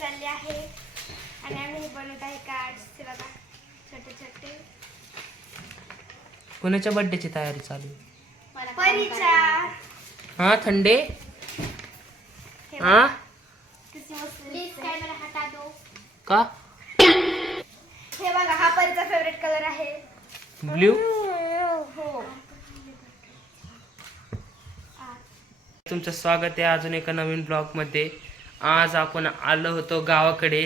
चालली आहे आणि आम्ही बनवत आहे कार्ड्स बघा छोटे छोटे. कोणाच्या बर्थडेची तयारी चालू आहे? परीचा. हा थंडे हा प्लीज कॅमेरा हटा दो. का हे बघा हा परीचा फेवरेट कलर आहे ब्ल्यू. हो. तुमचं स्वागत आहे अजून एका नवीन ब्लॉग मध्ये. आज आपण आलो होतो गावाकडे.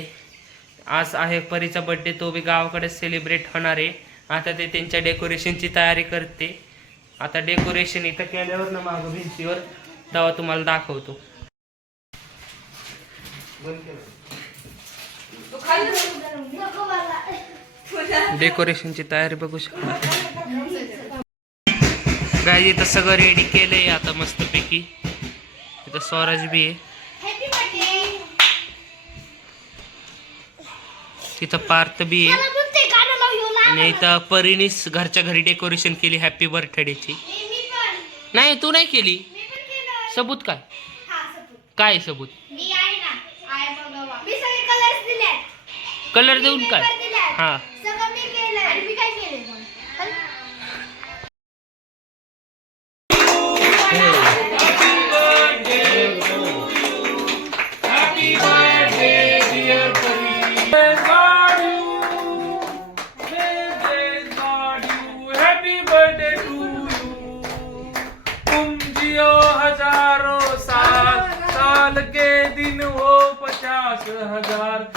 आज आहे परीचा बर्थडे, तो बी गावाकडे सेलिब्रेट होणार आहे. आता ते त्यांच्या डेकोरेशनची तयारी करते. आता डेकोरेशन इथं केल्यावर ना मागं भिंतीवर तेव्हा तुम्हाला दाखवतो. डेकोरेशनची तयारी बघू शकता गाय. इथं सगळं रेडी केलंय आता मस्तपैकी. इथं स्वराज बी आहे, तिथं पार्थ बी आहे आणि इथं परीनीस घरच्या घरी डेकोरेशन केली हॅपी बर्थडेची. नाही तू नाही केली. सबूत काय काय सबूत कलर देऊन काय. हा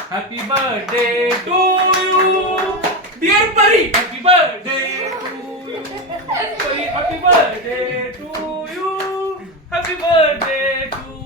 Happy birthday to you, dear Pari. Happy birthday to you, Pari. Happy birthday to you. Happy birthday to